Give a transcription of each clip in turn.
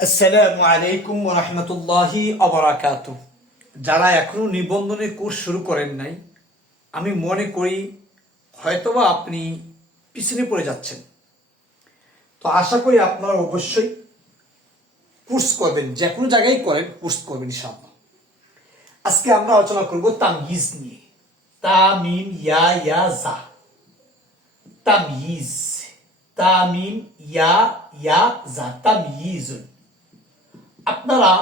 আসসালামু আলাইকুম ওয়া রাহমাতুল্লাহি ওয়া বারাকাতুহু। যারা এখনো নিবন্ধনের কোর্স শুরু করেন নাই, আমি মনে করি হয়তোবা আপনি পিছনে পড়ে যাচ্ছেন। তো আশা করি আপনারা অবশ্যই কোর্স করবেন, যে কোনো জায়গায় করেন কোর্স করবেন ইনশাআল্লাহ। আজকে আমরা আলোচনা করব তাময়িজ নিয়ে। তা মিম ইয়া ইয়া জা, তাময়িজ। তা মিম ইয়া ইয়া জা, তাময়িজুন। আপনারা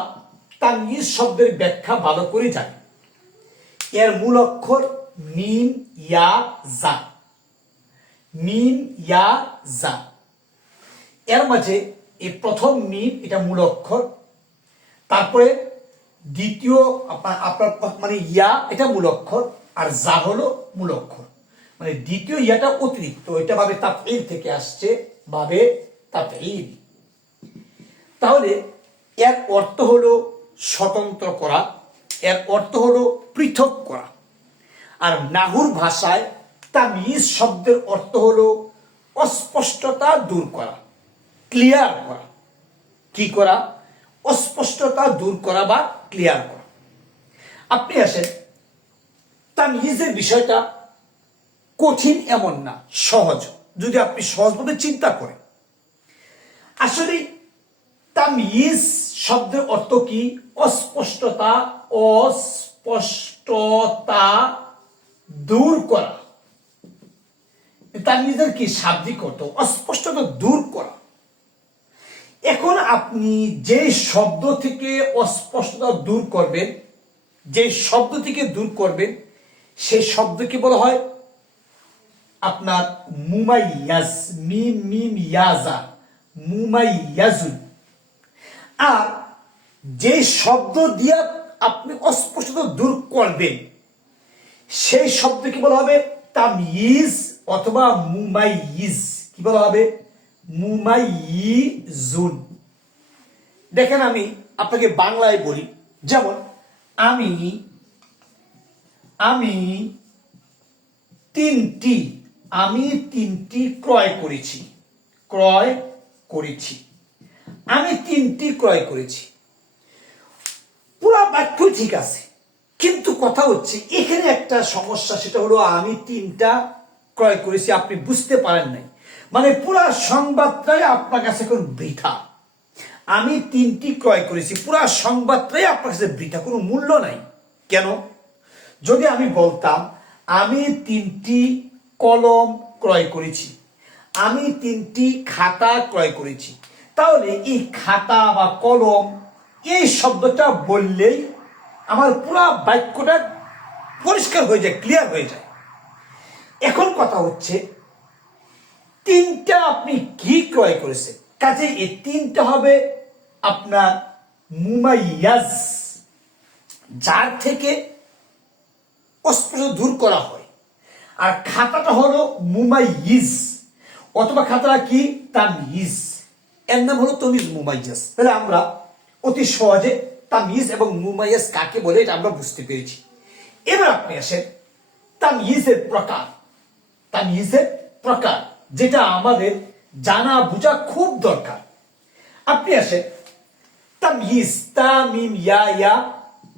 তাময়িজ শব্দের ব্যাখ্যা ভালো করে জানেন। এর মূল অক্ষর মিম ইয়া জা, মিম ইয়া জা। এর মাঝে এই প্রথম মিম, এটা মূল অক্ষর। তারপরে দ্বিতীয় আপনার মানে ইয়া, এটা মূল অক্ষর, আর জা হলো মূল অক্ষর। মানে দ্বিতীয় ইয়াটা অতিরিক্ত, এটা ভাবে তাফঈল থেকে আসছে, ভাবে তাফঈল। তাহলে এর অর্থ হলো স্বতন্ত্র করা, এর অর্থ হলো পৃথক করা। আর নাহুর ভাষায় তাময়িজ শব্দের অর্থ হলো অস্পষ্টতা দূর করা, ক্লিয়ার করা। কি করা? অস্পষ্টতা দূর করা বা ক্লিয়ার করা। আপনি আসেন, তাময়িজের বিষয়টা কঠিন এমন না, সহজ, যদি আপনি সহজভাবে চিন্তা করেন। আসলে তাময়িজ শব্দের অর্থ কি? অস্পষ্টতা, অস্পষ্টতা দূর করা। তাময়িজের কি শাব্দিক অর্থ? অস্পষ্টতা দূর করা। এখন আপনি যে শব্দ থেকে অস্পষ্টতা দূর করবেন, যে শব্দ থেকে দূর করবেন, সেই শব্দকে বলা হয় আপনার মুমাইয়াজ। মিম মিম ইয়াজা, মুমাইয়াজুন। আর যে শব্দ দিয়ে আপনি অস্পষ্টতা দূর করবেন, সেই শব্দকে বলা হবে তাময়িজ অথবা মুমাইয়িজ। কি বলা হবে? মুমাইয়িজুন। দেখেন, আমি আপনাকে বাংলায় বলি, যেমন আমি আমি তিনটি আমি তিনটি ক্রয় করেছি, ক্রয় করেছি। আমি তিনটি ক্রয় করেছি। পুরা বাক্য ঠিক আছে, কিন্তু কথা হচ্ছে এখানে একটা সমস্যা, সেটা হলো আমি তিনটা ক্রয় করেছি, আপনি বুঝতে পারেন নাই। মানে পুরা সংবাদটাই আপনার কাছে এখন বৃথা। আমি তিনটি ক্রয় করেছি, পুরা সংবাদটাই আপনার কাছে বৃথা, কোনো মূল্য নাই। কেন? যদি আমি বলতাম আমি তিনটি কলম ক্রয় করেছি, আমি তিনটি খাতা ক্রয় করেছি, তাহলে এই খাতা বা কলম এই শব্দটা বললেই আমার পুরা বাক্যটা পরিষ্কার হয়ে যায়, ক্লিয়ার হয়ে যায়। এখন কথা হচ্ছে তিনটা আপনি কি ক্রয় করেছেন, কাজে এই তিনটা হবে আপনার মুমাইয়াজ, যার থেকে অস্পষ্ট দূর করা হয়। আর খাতাটা হলো মুমাইয়িজ, অথবা খাতাটা কি? তাময়িজ। এর নাম হলো তাময়িজ, মুমাইয়াজ। তাহলে আমরা অতি সহজে তাময়িজ এবং মুমাইয়াজ কাকে বলে এটা আমরা বুঝতে পেরেছি। এবার আপনি আসেন তাময়িজের প্রকার। তাময়িজের প্রকার, যেটা আমাদের জানা বোঝা খুব দরকার। আপনি আসেন তাময়িজ, তা মিম ইয়া ইয়া,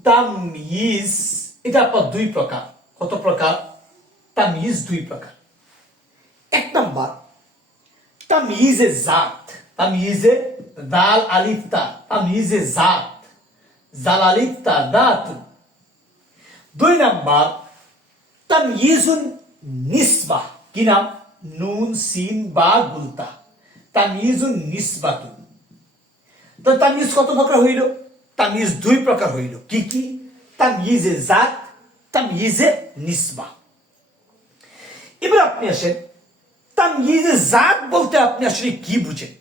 তাময়িজ। এটা আপনার দুই প্রকার। কত প্রকার? তাময়িজ দুই প্রকার। এক নাম্বার তাময়িজে জাত, তাময়িজে দাল আলিফ তা, তাময়িজে জাত, জাল আলিফ তা দাত। দুই নাম্বার তাময়িজুন নিসবাহ। কি নাম? নুন সিন বা গুলতা, তাময়িজুন নিসবাতুন। তো তাময়িজ কত প্রকার হইল? তাময়িজ দুই প্রকার হইল। কি কি? তাময়িজে জাত, তাময়িজে নিসবাহ। এবার আপনি আসেন তাময়িজে জাত বলতে আপনি আসলে কি বুঝেন?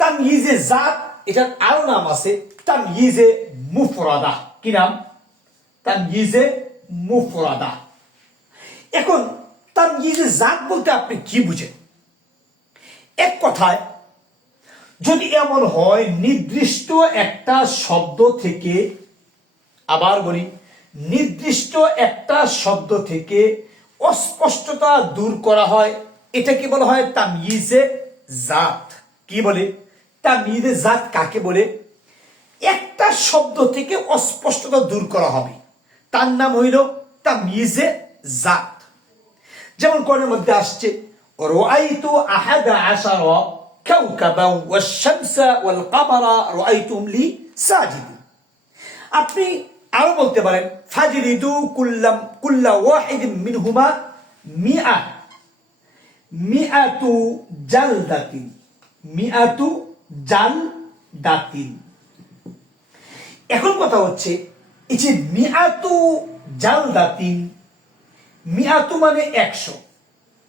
তাময়িজে জাত, এটার আরো নাম আছে তাময়িজে মুফরাদা। কি নাম? তাময়িজে মুফরাদা। এখন তাময়িজে জাত বলতে আপনি কি বুঝেন? এক কথায়, যদি এমন হয় নির্দিষ্ট একটা শব্দ থেকে, আবার বলি, নির্দিষ্ট একটা শব্দ থেকে অস্পষ্টতা দূর করা হয়, এটাকে বলা হয় তাময়িজে জাত। কি বলে? তাময়িজে জাত কাকে বলে? একটা শব্দ থেকে অস্পষ্টতা দূর করা হবে, তার নাম হইল তাময়িজে জাত। যেমন কোরআনের মধ্যে আসছে রাআইতু আহাদা আশারা কাওকাবান ওয়াশ-শামসা ওয়াল-কামারা রাআইতুহুম লি সাজিদিন। আপনি আরো বলতে পারেন ফাজরিদু কুল্লা ওয়াহিদিন মিনহুমা মিআতু জালদাতিন, মিআতু জালদাতিন। এখন কথা হচ্ছে এই যে মিআতু জালদাতিন, মিআতু মানে 100।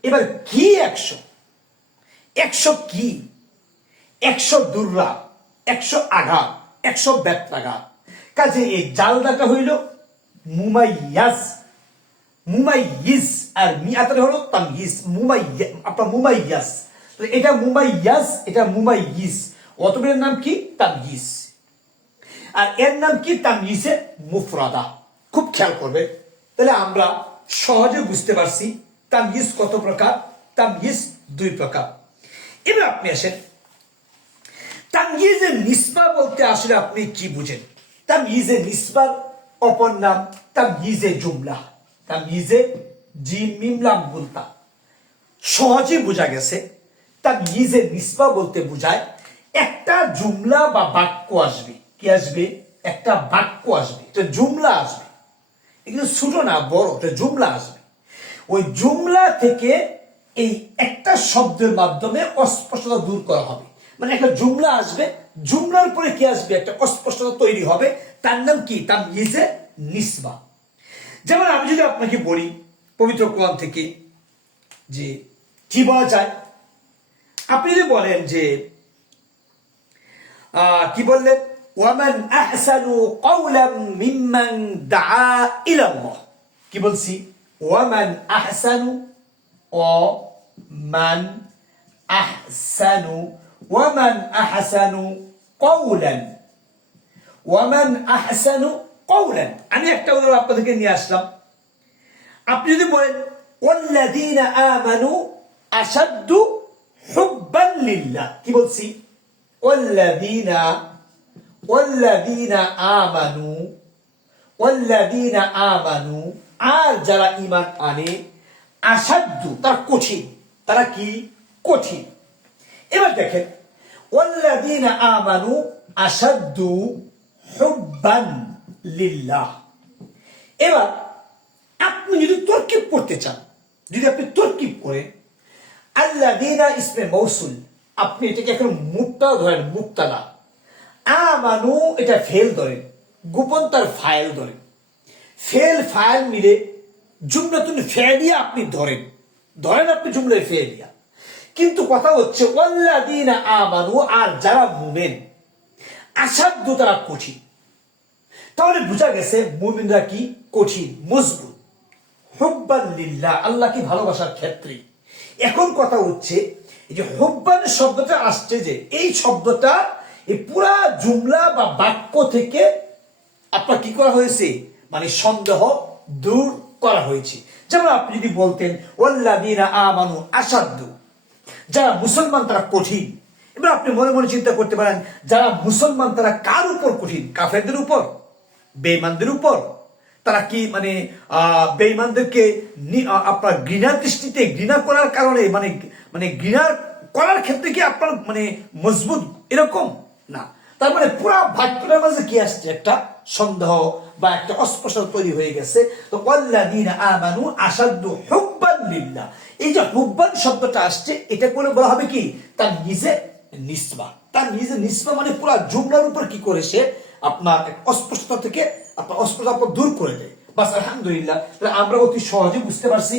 এবার কি 100? 100 কি? 100 দুর্রা, 100 আঘাত, 100 ব্যত্রাঘাত। কাজে এই জালদাটা হইল মুমাইয়াজ, মুমাইয়িজ, আর মিআতটা হলো তাময়িজ, আপনার মুমাইয়াজ। তো এটা মুমাইয়াজ, এটা মুমাইয়িজ, অতএব নাম কি? তাময়িজ। আর এর নাম কি? তাময়িজে মুফরাদা। খুব খেয়াল করবে, তাহলে আমরা সহজে বুঝতে পারছি তাময়িজ কত প্রকার। তাময়িজ 2 প্রকার। এবার আপনি আসেন তাময়িজে নিসবা বলতে আসলে আপনি কি বুঝেন? তাময়িজে নিসবার অপর নাম তাময়িজে জুমলা। তাময়িজে জিম মিম লাম গুলতা, সহজে বোঝা গেছে। তাময়িজে নিসবা বলতে বোঝায় একটা জুমলা বা বাক্য আসবে। কি আসবে? একটা বাক্য আসবে, একটা জুমলা আসবে। এগুলো ছোট না বড়, একটা জুমলা আসবে। ওই জুমলা থেকে এই একটা শব্দের মাধ্যমে অস্পষ্টতা দূর করা হবে। মানে একটা জুমলা আসবে, জুমলার পরে কি আসবে? একটা অস্পষ্টতা তৈরি হবে, তার নাম কি? তাময়িজে নিসবা। যেমন আমি যদি আপনাকে বলি পবিত্র কোরআন থেকে যে কি বলা যায়, আপনি যদি বলেন যে কি বললেন, ওয়ামান আহসানু কাওলাম মিম্মান দাআ ইলাল্লাহ। কি বলছি? ওয়ামান আহসানু, ওয়ামান আহসানু, ওয়ামান আহসানু কাওলান, ওয়ামান আহসানু কাওলান। আমি একটা উদাহরণ আপনাদেরকে নিয়ে আসলাম। আপনি যদি বলেন ওয়াল্লাযীনা আমানু আশাদ্দু হুব্বান লিল্লাহ। কি বলছি? ওয়াল্লাযীনা আমানু, ওয়াল্লাযীনা আমানু, আর যারা ঈমান আনে, আশাদ্দু তারা কঠিন, তারা কি? কঠিন। এবার দেখেন ওয়াল্লাযীনা আমানু আশাদ্দু হুব্বান লিল্লাহ। এবার আপনি যদি তরকিব করতে চান, যদি আপনি তরকিব করেন, আল্লাযীনা ইসমে মৌসুল, আপনি এটাকে এখন মুক্তাদা ধরেন, মুক্তাদা। আমানু এটা ফেল ধরেন, গোপন তার ফাইল ধরেন। ফেল ফাইল মিলে জুমলাতুন ফেলিয়া আপনি ধরেন, আপনি জুমলায় ফেলিয়া। কিন্তু কথা হচ্ছে ওয়াল্লাযীনা আমানু, আর যারা মুমিন, আশাদ্দু তারা কঠিন। তাহলে বোঝা গেছে মুমিনরা কি? কঠিন, মজবুত। হুব্বান লিল্লাহ, আল্লাহকে ভালোবাসার ক্ষেত্রে। এখন কথা হচ্ছে এই যে হুব্বান শব্দটা আসছে, যে এই শব্দটা এই পুরা জুমলা বা বাক্য থেকে আপনার কি করা হয়েছে? মানে সন্দেহ দূর করা হয়েছে। যেমন আপনি যদি বলতেন ওয়াল্লাযীনা আমানু আশাদ্দু, যারা মুসলমান তারা কঠিন। এবার আপনি মনে মনে চিন্তা করতে পারেন, যারা মুসলমান তারা কার উপর কঠিন? কাফেরদের উপর, বেঈমানদের উপর। তারা কি মানে বেঈমানদেরকে আপনার ঘৃণার দৃষ্টিতে ঘৃণা করার কারণে মানে ঘৃণা করার ক্ষেত্রে কি আপনার মানে মজবুত এরকম না। তার মানে পুরা বাক্যটার মাঝে কি আসছে? একটা সন্দেহ বা একটা অস্পষ্টতা তৈরি হয়ে গেছে। তো ওয়াল্লাযীনা আমানু আশাদ্দু হুব্বান লিল্লাহ, এই যে হুব্বান শব্দটা আসছে, এটা করে বলা হবে কি? তার নিজে নিসবা। তার নিজে নিসবা মানে পুরা জুমলার উপর কি করে সে আপনার অস্পষ্টতা থেকে আপনার অস্পষ্টতা দূর করে দেয়। বাস আলহামদুলিল্লাহ, আমরা অতি সহজে বুঝতে পারছি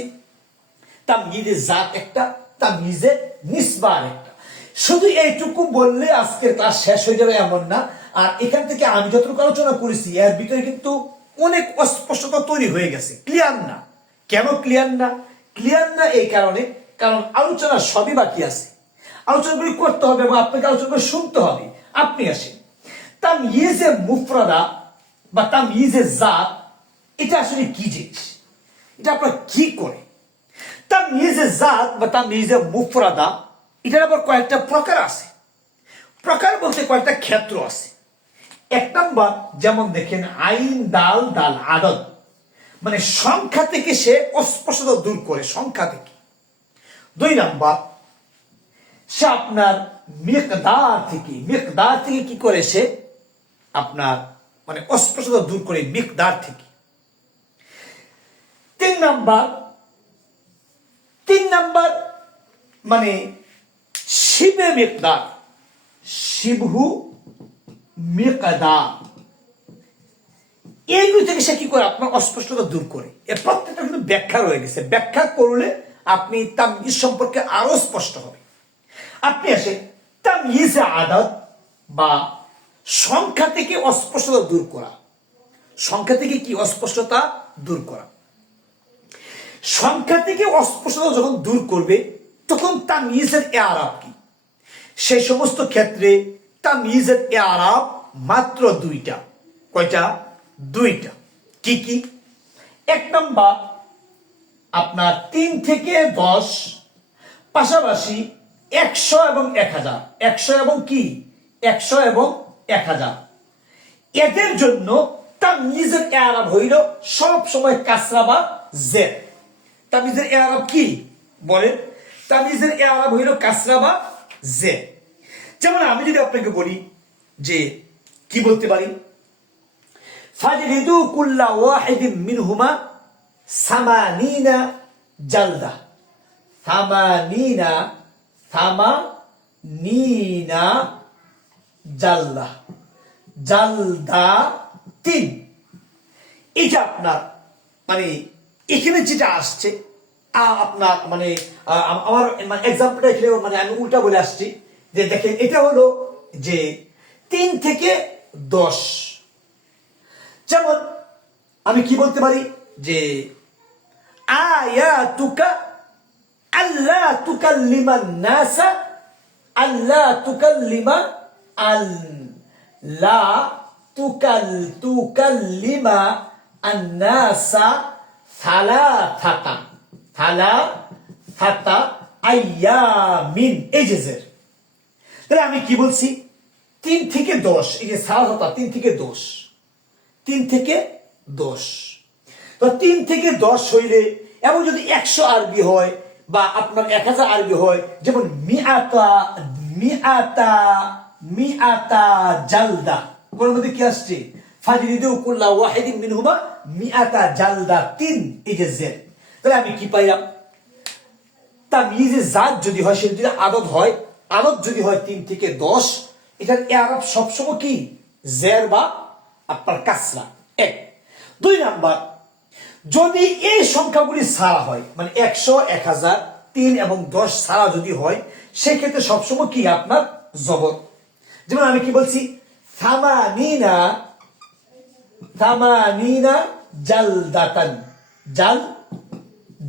তাময়িজে জাত একটা, তাময়িজে নিসবা আরেকটা। শুধু এইটুকু বললে আজকের ক্লাস শেষ হয়ে যাবে এমন না। আর এখান থেকে আমি যতটুকু আলোচনা করেছি এর ভিতরে কিন্তু অনেক অস্পষ্টতা তৈরি হয়ে গেছে, ক্লিয়ার না। কেন ক্লিয়ার না? ক্লিয়ার না এই কারণে, কারণ আলোচনা সবই বাকি আছে। আলোচনাগুলি করতে হবে এবং আপনাকে আলোচনা শুনতে হবে। আপনি আসেন তাময়িজে মুফরাদা বা তাময়িজে জাত, এটা আসলে কি জিনিস? এটা আপনার কি করে? তাময়িজে জাত বা তাময়িজে মুফরাদা, এটার আবার কয়েকটা প্রকার আছে। প্রকার বলতে কয়েকটা ক্ষেত্র আছে। এক নাম্বার, যেমন দেখেন আইন দাল দাল আদত, মানে সংখ্যা থেকে সে অস্পষ্টতা দূর করে, সংখ্যা থেকে। দুই নাম্বার, সে আপনার মিকদার থেকে কি করে, সে আপনার মানে অস্পষ্টতা দূর করে মিকদার থেকে। তিন নাম্বার মানে শিবে মিকদার, শিবহু মিকদার, এইগুলো থেকে সে কি করে আপনার অস্পষ্টতা দূর করে। এর প্রত্যেকটা কিন্তু ব্যাখ্যা রয়ে গেছে, ব্যাখ্যা করলে আপনি তাময়িজ সম্পর্কে আরো স্পষ্ট হবে। আপনি আসে তাময়িজে আদত বা সংখ্যা থেকে অস্পষ্টতা দূর করা। সংখ্যা থেকে কি অস্পষ্টতা দূর করা, সংখ্যা থেকে অস্পষ্টতা যখন দূর করবে তখন তাময়িজের এআরাব কি। সেই সমস্ত ক্ষেত্রে তাময়িজের এআরাব মাত্র দুইটা। কয়টা? দুইটা। কি কি? এক নাম্বার, আপনার 3 থেকে 10, পাশাপাশি 100 এবং 1000, 100 এবং কি 100 এবং 1000, এদের জন্য তাময়িজের এআরাব হইল সব সময় কাসরা বা জের। তাময়িজের এআরাব কি বলেন? তাময়িজের এআরাব হইল কাসরা বা জের। যেমন আমি যদি আপনাকে বলি যে কি বলতে পারি, ফাজলিদু কুল্লা ওয়াহিদিন মিনহুমা সামানিনা জালদা। সামানিনা জালদা, জালদা 3। এটা আপনার মানে এখানে যেটা আসছে আপনার মানে আমার এক্সাম্পলটা এখানে মানে আমি উল্টা বলে আসছি যে দেখেন, এটা হলো যে 3 থেকে 10। যেমন আমি কি বলতে পারি যে আয়াতুকা আল্লা তুকাল্লিমান নাসা, আল্লা তুকাল্লিমা, আল্লা তুকাল্লিমা আন্নাসা থালাথাতা আইয়ামিন। এই যে জের, তাহলে আমি কি বলছি 3 থেকে 10, এই যে সালাথাতা 3 থেকে 10, 3 থেকে 10। তো 3 থেকে 10 হইলে, এবং যদি 100 আরবি হয় বা আপনার 1000 আরবি হয়, যেমন মিআতা জালদা, ওর মধ্যে কি আসছে ফাজলিদু কুল্লা ওয়াহিদিন মিনহুমা মিআতা জালদা 3, এই যে জের। তাহলে আমি কি পাইলাম, তাময়িজে জাত যদি হয়, সেটা যদি আদত হয়, আদত যদি হয় 3 থেকে 10, এটার এআরাব সবসময় কি জের বা আপনার কাসরা। 1। 2 নাম্বার, যদি এই সংখ্যাগুলি সারা হয়, মানে 100, 1000, 3 এবং 10 সারা যদি হয়, সেক্ষেত্রে সবসময় কি আপনার জবর। যেমন আমি কি বলছি, সামানিনা জালদাতান,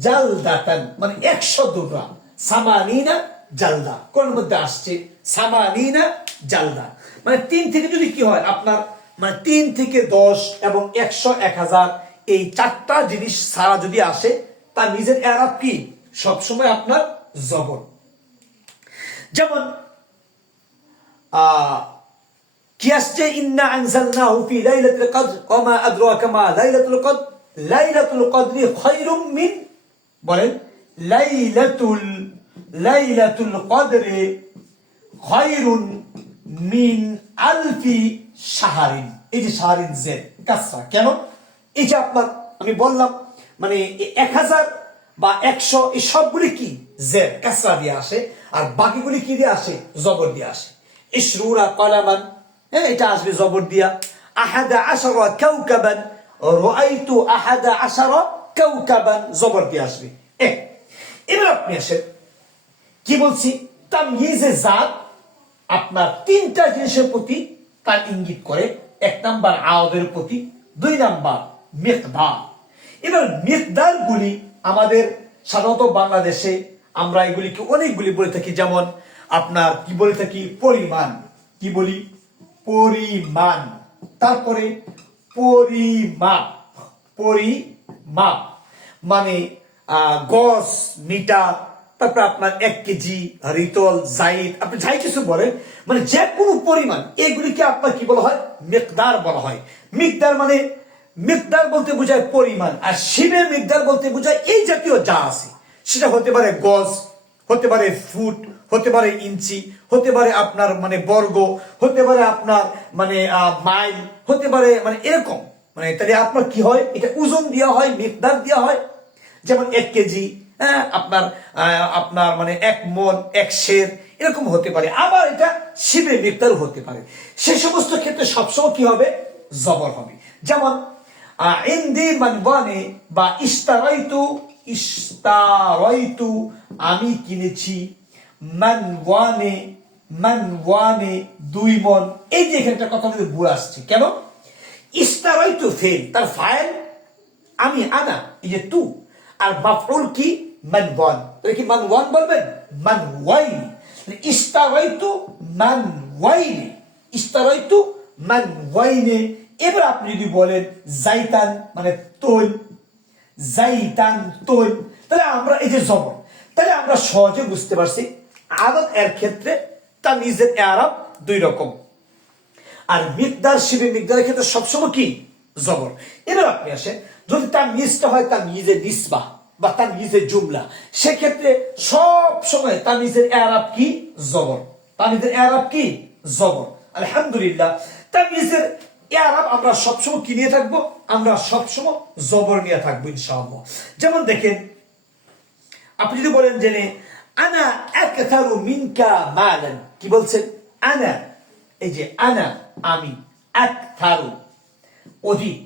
জালদাতান মানে 100 দুর্রা। সামানিনা জালদা কোন মধ্যে আসছে? সামানিনা জালদা, মানে 3 থেকে যদি কি হয় আপনার মানে 3 থেকে 10 এবং 100, 1000, এই 4টা জিনিস সারা যদি আসে, তার নিজের এআরাব কি সবসময় আপনার জবর। যেমন কি আসছে, ইন্না আনজালনাহু ফি লাইলাতুল কদর ওয়া মা আদরাকা মা লাইলাতুল কদর, লাইলাতুল কদরি খায়রুম মিন, বলেন লাইলাতুল কদরি খায়রুন মিন আলফি শাহরিন। এই যে শাহরিন জের কাসরা কেন? এই যে আপনার আমি বললাম মানে 1000 বা 100 এই সবগুলি কি জের কাসরা দিয়ে আসে, আর বাকিগুলি কি দিয়ে আসে? জবর দিয়ে আসে। ইশরুরা কলামান, এটা আসবে জবর দিয়া। 11 কাওকাবান, রাআইতু 11 কাওকাবান, জবর দিয়ে আসবে। এবার আপনি আসেন কি বলছি, তাময়িজে জাত আপনার 3টা জিনিসের প্রতি তার ইঙ্গিত করে। 1 নাম্বার আওয়াজের প্রতি, 2 নাম্বার মিকদার। এবার মিকদার গুলি আমাদের সাধারণত বাংলাদেশে আমরা এগুলিকে অনেকগুলি বলে থাকি। যেমন আপনার কি বলে থাকি, পরিমাণ, কি বলি পরিমাণ, তারপরে পরিমাপ, পরিমাপ মানে গজ, মিটার, তারপর আপনার 1 কেজি, রিতল, জাইদ, আপনি যাই কিছু বলেন, মানে যে কোনো পরিমাণ, এগুলিকে আপনার কি বলা হয়? মিকদার বলা হয়। মিকদার বলতে বোঝায় পরিমাণ, আর শিবে মিকদার বলতে বোঝায় এই জাতীয় যা আছে। সেটা হতে পারে গজ, হতে পারে ফুট, হতে পারে ইঞ্চি, হতে পারে আপনার মানে বর্গ, হতে পারে আপনার মানে মাইল, হতে পারে মানে এরকম। মানে তাহলে আপনার কি হয়? এটা ওজন দেওয়া হয়, মিকদার দেওয়া হয়। যেমন 1 কেজি, হ্যাঁ, আপনার মানে 1 মণ, 1 সের, এরকম হতে পারে। আবার এটা শিবে মিকদার হতে পারে। সে সমস্ত ক্ষেত্রে সবসময় কি হবে? জবর হবে। যেমন ইন্দি মানওয়ানে বা ইস্তারাইতু, আমি কিনেছি। মানওয়ানে 2 মণ। এই যে এখানে একটা কথা বলে ভুল আসছে কেন? ইস্তারাইতু ফেল, তার ফাইল আমি, আনা, এই যে তু, আর মাফউল কি? মানওয়ান। তাহলে কি মানওয়ান বলবেন? মানওয়াইনি। ইস্তারাইতু মানওয়াইনি, ইস্তারাইতু মানওয়াইনি। এবার আপনি যদি বলেন জাইতান মানে তৈল, জাইতান তৈল, তাহলে আমরা এই যে জবর, তাহলে আমরা সহজে বুঝতে পারছি আদত এর ক্ষেত্রে তামিজের ইআরাব 2 রকম, আর মিকদার শিবে মিকদারের ক্ষেত্রে সবসময় কি? জবর। এবার আপনি আসেন, যদি তামিজটা হয় তামিজে নিসবা বা তামিজে জুমলা, সেক্ষেত্রে সব সময় তামিজের ইআরাব কি? জবর। তামিজের ইআরাব কি? জবর। আলহামদুলিল্লাহ, তামিজের ইআরাব আমরা সবসময় কি নিয়ে থাকবো? আমরা সবসময় জবর নিয়ে থাকবো ইনশাআল্লাহ। যেমন দেখেন, আপনি যদি বলেন যে আনা আকথারু মিনকা মালান, কি বলছেন? আনা, এই যে আনা আমি, আকথারু অধিক,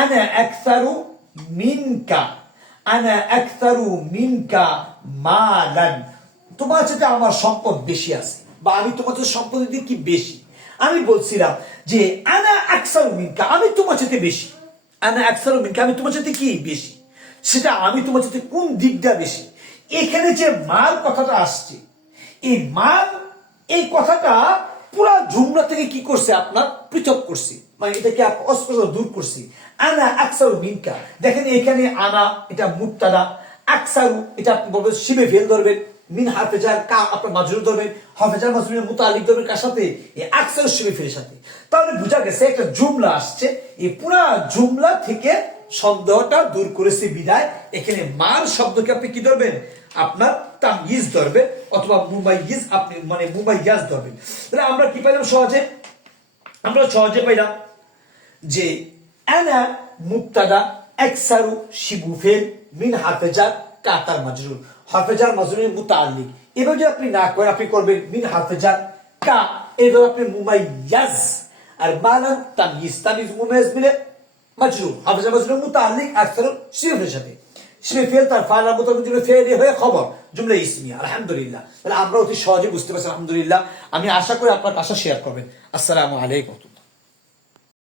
আনা আকথারু মিনকা, আনা আকথারু মিনকা মালান, তোমার সাথে আমার সম্পদ বেশি আছে, বা আমি তোমার সাথে সম্পদ দিয়ে কি বেশি। আমি বলছিলাম যে আনা আকসারু মিনকা, আমি তোমার সাথে বেশি। আনা আকসারু মিনকা, আমি তোমার সাথে কি বেশি, সেটা আমি তোমার সাথে কোন দিকটা বেশি। এখানে যে মাল কথাটা আসছে, এই মাল, এই কথাটা পুরা জুমলা থেকে কি করছে? আপনার পৃথক করছে, মানে এটাকে অস্পষ্ট দূর করছে। আনা আকসারু মিনকা, দেখেন এখানে আনা এটা মুবতাদা, আকসারু এটা আপনি বলবেন শিবে ফেল ধরবেন, মিন হাফেজার কা আপনার মাজরুর ধরবেন, হাফেজার মাজরুরের মুতাআল্লিক ধরবেন কার সাথে? এই আকসারু শিবে ফেলের সাথে। তাহলে বোঝা গেছে একটা জুমলা আসছে, এই পুরা জুমলা থেকে সন্দেহটা দূর করেছে বিদায় এখানে মাল শব্দকে আপনি কি ধরবেন? আপনার তাময়িজ ধরবেন, অথবা মুমাইয়িজ, আপনি মানে মুমাইয়াজ ধরবেন। তাহলে আমরা কি পাইলাম সহজে? আমরা সহজে পাইলাম যে আনা মুবতাদা, আকসারু শিবু ফেল, মিন হাফেজার কাতার মাজরুর, হাফেজার মাজরুরের মুতাআল্লিক। এবার যদি আপনি না করেন, আপনি করবেন মিন হাফেজার কা, এবার আপনি মুমাইয়াজ, আর মালান তাময়িজ, তাময়িজ মুমাইয়াজ মিলে মাজরুর, হাফেজার মাজরুরের মুতাআল্লিক আকসারু শিবের সাথে। শিবে ফেল তার ফাইলার মতো ফেল হয়ে খবর জুমলা ইসমিয়া। আলহামদুলিল্লাহ, তাহলে আমরা অতি সহজে বুঝতে পারছি। আলহামদুলিল্লাহ, আমি আশা করি আপনার আশা শেয়ার করবেন। আসসালামু আলাইকুম।